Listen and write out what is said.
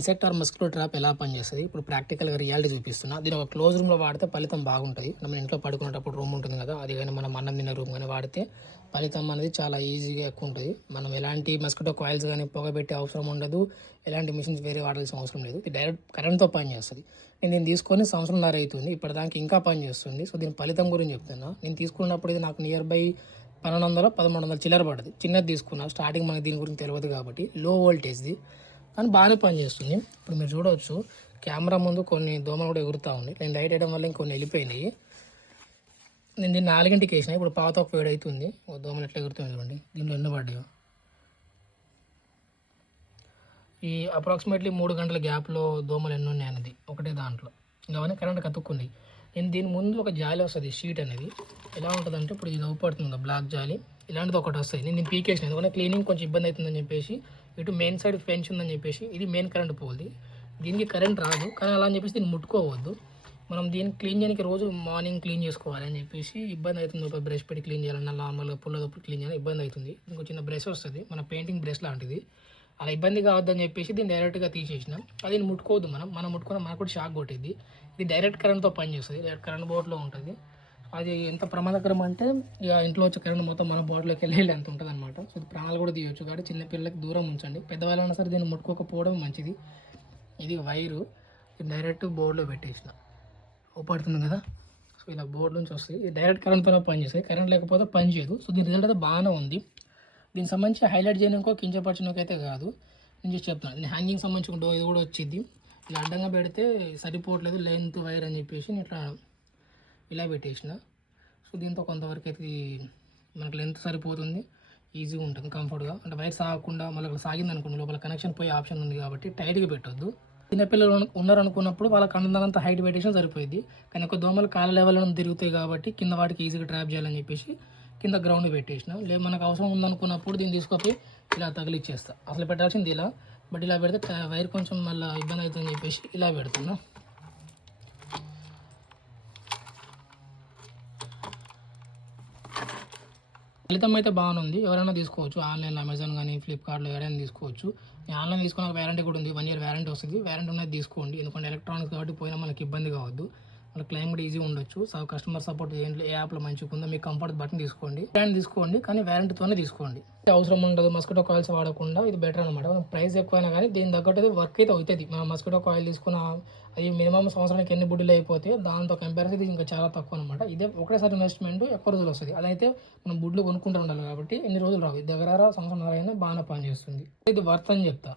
ఇన్సెక్టార్ mosquito trap ఎలా పనిచేస్తుంది ఇప్పుడు ప్రాక్టికల్గా రియాలిటీ చూపిస్తున్నా. దీని ఒక క్లోజ్ రూమ్లో వాడితే ఫలితం బాగుంటుంది. మనం ఇంట్లో పడుకునేటప్పుడు రూమ్ ఉంటుంది కదా, అది కానీ మనం అన్నం తిన్న రూమ్ కానీ వాడితే ఫలితం అనేది చాలా ఈజీగా ఎక్కువ ఉంటుంది. మనం ఎలాంటి మస్కిటో కాయిల్స్ కానీ పొగబెట్టే అవసరం ఉండదు, ఎలాంటి మిషన్స్ వేరే వాడాల్సిన అవసరం లేదు. ఇది డైరెక్ట్ కరెంట్తో పనిచేస్తుంది. నేను దీన్ని తీసుకొని సంవత్సరంన్నర అవుతుంది, ఇప్పటిదానికి ఇంకా పనిచేస్తుంది. సో దీని ఫలితం గురించి చెప్తున్నా. నేను తీసుకున్నప్పుడు ఇది నాకు నియర్ బై 1200-1300 చిల్లర పడ్డది. చిన్నది తీసుకున్నా, స్టార్టింగ్ మనకి దీని గురించి తెలియదు కాబట్టి. లో వోల్టేజ్ది కానీ బాగానే పనిచేస్తుంది. ఇప్పుడు మీరు చూడవచ్చు కెమెరా ముందు కొన్ని దోమలు కూడా ఎగురుతూ ఉన్నాయి. నేను లైట్ వేయడం వల్ల ఇంకొన్ని వెళ్ళిపోయినాయి. నేను దీన్ని 4ంటికి వేసిన, ఇప్పుడు పాత ఒక వేడి అవుతుంది. దోమలు ఎట్లా ఎగురుతుంది చూడండి, దీంట్లో ఎన్ని పడ్డాయో. ఈ అప్రాక్సిమేట్లీ 3 గంటల గ్యాప్లో దోమలు ఎన్ని ఉన్నాయి అనేది ఒకటే దాంట్లో. అవన్నీ కరెంట్ కతుక్కుంది. నేను దీని ముందు ఒక జాలి వస్తుంది, షీట్ అనేది ఎలా ఉంటుందంటే, ఇప్పుడు ఇది అవుపడుతుంది బ్లాక్ జాలి, ఇలాంటిది ఒకటి వస్తుంది. నేను పీకేసిన, ఎందుకంటే క్లీనింగ్ కొంచెం ఇబ్బంది అవుతుందని చెప్పేసి. ఇటు మెయిన్ సైడ్ ఫెన్స్ ఉందని చెప్పేసి, ఇది మెయిన్ కరెంట్ పోల్ది. దీనికి కరెంట్ రాదు, కానీ అలా అని చెప్పేసి దీన్ని ముట్టుకోవద్దు. మనం దీన్ని క్లీన్ చేయడానికి రోజు మార్నింగ్ క్లీన్ చేసుకోవాలి అని చెప్పేసి ఇబ్బంది అవుతుంది. ఒక బ్రష్ పెట్టి క్లీన్ చేయాలన్నా, నార్మల్గా పుల్లదప్పుడు క్లీన్ చేయాలి ఇబ్బంది అవుతుంది. ఇంకో చిన్న బ్రష్ వస్తుంది, మన పెయింటింగ్ బ్రష్ లాంటిది, అలా ఇబ్బంది కావద్దని చెప్పేసి దీన్ని డైరెక్ట్గా తీసేసినాం. అది ముట్టుకోవద్దు, మనం ముట్టుకున్న మనకు కూడా షాక్ కొట్టింది. ఇది డైరెక్ట్ కరెంట్తో పనిచేస్తుంది, డైరెక్ట్ కరెంట్ బోర్డ్లో ఉంటుంది. అది ఎంత ప్రమాదకరం అంటే, ఇక ఇంట్లో వచ్చే కరెంట్ మొత్తం మన బాడీలోకి వెళ్ళి ఎంత ఉంటుంది అనమాట. సో ఇది ప్రాణాలు కూడా తీయవచ్చు, కాబట్టి చిన్నపిల్లలకి దూరం ఉంచండి. పెద్దవాళ్ళైనా సరే దీన్ని ముట్టుకోకపోవడం మంచిది. ఇది వైరు డైరెక్ట్ బోర్డులో పెట్టేసిన, ఓపడుతుంది కదా. సో ఇలా బోర్డు నుంచి వస్తుంది, ఇది డైరెక్ట్ కరెంట్తో పనిచేస్తుంది. కరెంట్ లేకపోతే పని చేయదు. సో దీని రిజల్ట్ అయితే బాగానే ఉంది. దీనికి సంబంధించి హైలైట్ చేయడానికో కించపరచడానికి అయితే కాదు, నేను just చెప్తున్నాను. దీని హ్యాంగింగ్ సంబంధించి ఇది కూడా వచ్చింది. ఇలా అడ్డంగా పెడితే సరిపోవట్లేదు లెంత్ వైర్ అని చెప్పేసి నేను ఇట్లా ఇలా పెట్టేసిన. సో దీంతో కొంతవరకు అయితే మనకు లెంత్ సరిపోతుంది, ఈజీగా ఉంటుంది, కంఫర్ట్గా. అంటే వైర్ సాగకుండా మళ్ళీ సాగింది అనుకోండి, లోపల కనెక్షన్ పోయే ఆప్షన్ ఉంది కాబట్టి టైట్గా పెట్టొద్దు. చిన్నపిల్లలు ఉన్నారనుకున్నప్పుడు వాళ్ళకి అందనంత హైట్ పెట్టేసిన సరిపోయింది. కానీ ఒక దోమలు కాళ్ళ లెవెల్లో తిరుగుతాయి కాబట్టి కింద వాటికి ఈజీగా ట్రాప్ చేయాలని చెప్పేసి కింద గ్రౌండ్ పెట్టేసినాం. లేదు మనకు అవసరం ఉందనుకున్నప్పుడు దీన్ని తీసుకొని ఇలా తగిలిచ్చేస్తా. అసలు పెట్టాల్సింది ఇలా, బట్ ఇలా పెడితే వైర్ కొంచెం మళ్ళీ ఇబ్బంది అవుతుందని చెప్పేసి ఇలా పెడుతున్నా. ఫలితం అయితే బాగుంది. ఎవరైనా తీసుకోవచ్చు, ఆన్లైన్లో అమెజాన్ కానీ ఫ్లిప్కార్ట్లో ఎవరైనా తీసుకోవచ్చు. నేను ఆన్లైన్ తీసుకున్న వ్యారంటీ కూడా ఉంది, 1 year వ్యారంటీ వస్తుంది. వ్యారంటీ ఉన్నది తీసుకోండి, ఎందుకంటే ఎలక్ట్రానిక్స్ కాబట్టి పోయినా మనకి ఇబ్బంది కావద్దు, మన క్లెయిమ్ కూడా ఈజీ ఉండొచ్చు. సో కస్టమర్ సపోర్ట్ ఏంటి, ఏ యాప్లో మంచిగా ఉందో మీకు కంఫర్ట్ బటన్ తీసుకోండి, బ్రాండ్ తీసుకోండి, కానీ వ్యారంటీతోనే తీసుకోండి. అవసరం ఉండదు మస్కిటో కాయిల్స్ వాడకుండా, ఇది బెటర్ అనమాట. ప్రైస్ ఎక్కువైనా కానీ దీని తగ్గట్టు వర్క్ అయితే అవుతుంది. మనం మస్కిటో కాయిల్ తీసుకున్న అది మినిమం సంవత్సరానికి ఎన్ని బుడ్డులు అయిపోతే దాంతో కంపారిజన్ ఇది ఇంకా చాలా తక్కువ అనమాట. ఇదే ఒకటేసారి ఇన్వెస్ట్మెంట్ ఎక్కువ రోజులు వస్తుంది. అదైతే మనం బుడ్లు కొనుక్కుంటూ ఉండాలి కాబట్టి ఎన్ని రోజులు రావు. దగ్గర సంవత్సరం అయినా బాగానే పనిచేస్తుంది. ఇది వర్త్ అని చెప్తా.